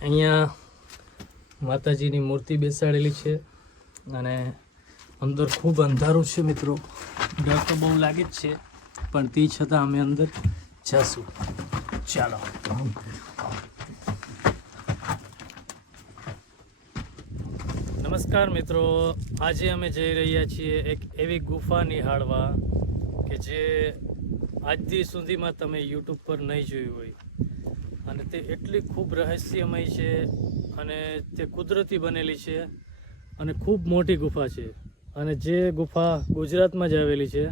અહીંયા માતાજીની મૂર્તિ બેસાડેલી છે અને અંદર ખૂબ અંધારું છે મિત્રો. ડર તો બહુ લાગે જ છે, પણ તે છતાં અમે અંદર જશું. ચાલો. નમસ્કાર મિત્રો, આજે અમે જઈ રહ્યા છીએ એક એવી ગુફા નિહાળવા કે જે આજથી સુધીમાં તમે યુટ્યુબ પર નહીં જોયું હોય, અને તે એટલી ખૂબ રહસ્યમય છે અને તે કુદરતી બનેલી છે અને ખૂબ મોટી ગુફા છે. અને જે ગુફા ગુજરાતમાં જ આવેલી છે,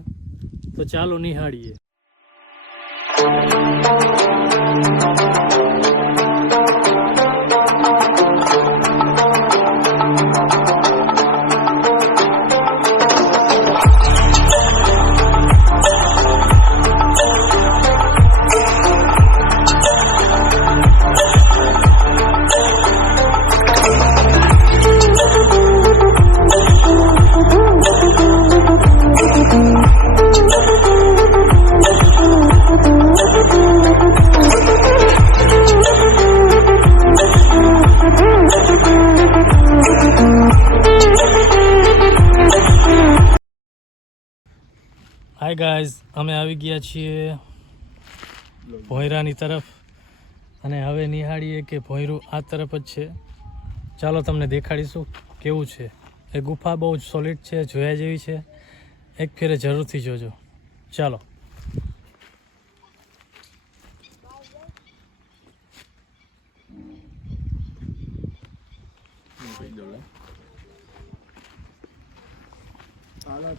તો ચાલો નિહાળીએ. હાય ગાઈઝ, અમે આવી ગયા છીએ ભોંયરાની તરફ અને હવે નિહાળીએ કે ભોંયરું આ તરફ જ છે. ચાલો તમને દેખાડીશું કેવું છે. એ ગુફા બહુ જ સોલિડ છે, જોયા જેવી છે. એક ફેરે જરૂરથી જોજો. ચાલો.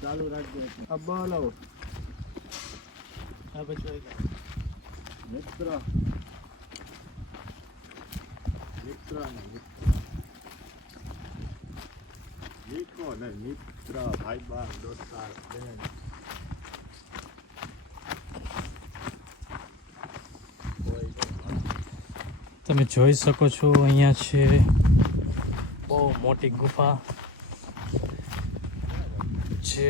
ચાલુ રાખજો. બોલો મિત્ર ભાઈ બાપ દોસ્તાર બહેન. તમે જોઈ શકો છો અહીંયા છે બહુ મોટી ગુફા છે.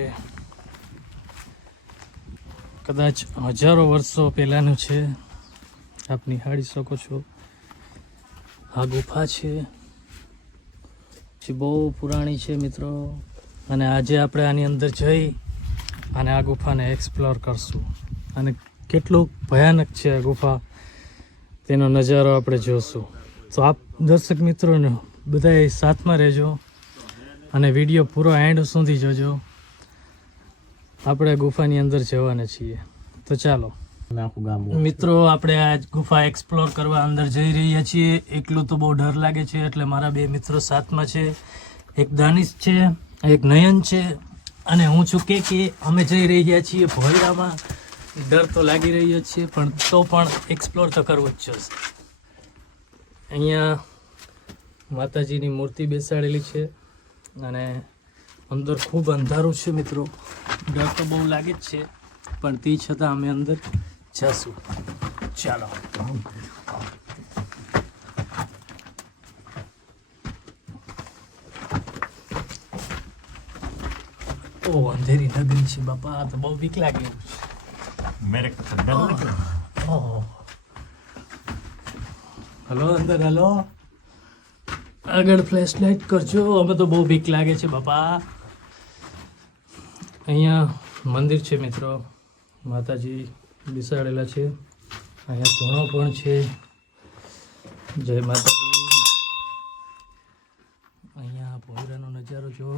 કદાચ હજારો વર્ષો પહેલાંનું છે. આપ નિહાળી શકો છો. આ ગુફા છે જે બહુ પુરાણી છે મિત્રો, અને આજે આપણે આની અંદર જઈ અને આ ગુફાને એક્સપ્લોર કરશું. અને કેટલું ભયાનક છે આ ગુફા, તેનો નજારો આપણે જોશું. તો આપ દર્શક મિત્રોને બધાએ સાથમાં રહેજો અને વિડીયો પૂરો એન્ડ સુધી જોજો. આપણે ગુફાની અંદર જવાના છીએ, તો ચાલો મિત્રો. આપણે આ ગુફા એક્સપ્લોર કરવા અંદર જઈ રહ્યા છીએ. એકલું તો બહુ ડર લાગે છે, એટલે મારા બે મિત્રો સાથમાં છે. એક દાનિશ છે, એક નયન છે, અને હું છું કે અમે જઈ રહ્યા છીએ ભોંયરામાં. ડર તો લાગી રહ્યો છે, પણ તો પણ એક્સપ્લોર તો કરવું જ છે. અહીંયા માતાજીની મૂર્તિ બેસાડેલી છે અને અંદર ખૂબ અંધારું છે મિત્રો. ડર તો બહુ લાગે જ છે, પણ તે છતાં અમે અંદર જશું. ચાલો. ઓ અંધેરી નગરી છે બાપા, આ તો બહુ બીક લાગે એવું છે. મેરે કો ડર લગે. હલો અંદર, હલો આગળ ફ્લેશ લાઇટ કરજો. અમે તો બહુ બીક લાગે છે બાપા. અહીંયા મંદિર છે મિત્રો, માતાજી બેસાડેલા છે. અહીંયા ધૂણો પણ છે. જય માતાજી. અહીંયા ભોંયરાનો નજારો જુઓ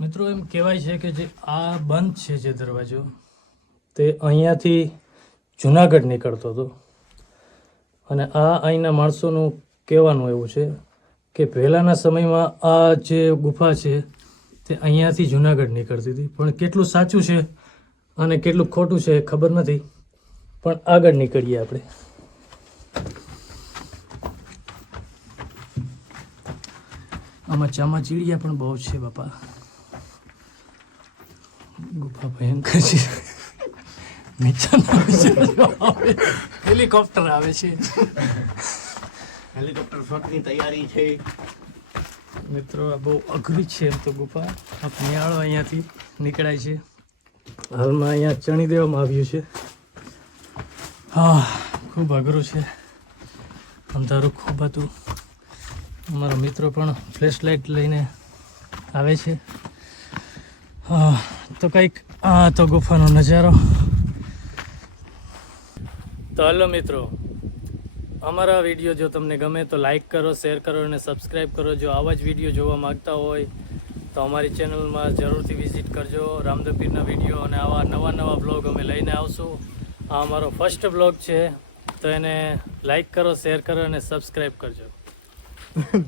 મિત્રો. એમ કહેવાય છે કે જે આ બંધ છે જે દરવાજો, તે અહીંયાથી જુનાગઢ નીકળતો હતો. અને આ અહીંના માણસોનું કહેવાનું એવું છે કે પહેલાંના સમયમાં આ જે ગુફા છે તે અહીંયાથી જુનાગઢ નીકળતી હતી. પણ કેટલું સાચું છે અને કેટલું ખોટું છે ખબર નથી, પણ આગળ નીકળીએ આપણે. આમાં ચામાચીડિયા પણ બહુ છે બાપા. ગુફા ભયંકર છે. હેલિકોપ્ટર આવે છે. હેલિકોપ્ટર શોટની તૈયારી છે મિત્રો. આ બહુ અઘરી છે એમ તો ગુફા. આ નિહાળો અહીંયાથી નીકળાય છે. હાલમાં અહીંયા ચણી દેવામાં આવ્યું છે. હા, ખૂબ અઘરું છે. અંધારું ખૂબ હતું. અમારા મિત્રો પણ ફ્લેશ લાઇટ લઈને આવે છે. તો કંઈક આ તો ગુફાનો નજારો. તો હલો મિત્રો, અમારા વિડીયો જો તમને ગમે તો લાઈક કરો, શેર કરો અને સબસ્ક્રાઈબ કરો. જો આવા જ વિડીયો જોવા માગતા હોય તો અમારી ચેનલમાં જરૂરથી વિઝિટ કરજો. રામદેવપીરના વિડીયો અને આવા નવા બ્લોગ અમે લઈને આવશું. આ અમારો ફર્સ્ટ બ્લોગ છે, તો એને લાઈક કરો, શેર કરો અને સબસ્ક્રાઈબ કરજો.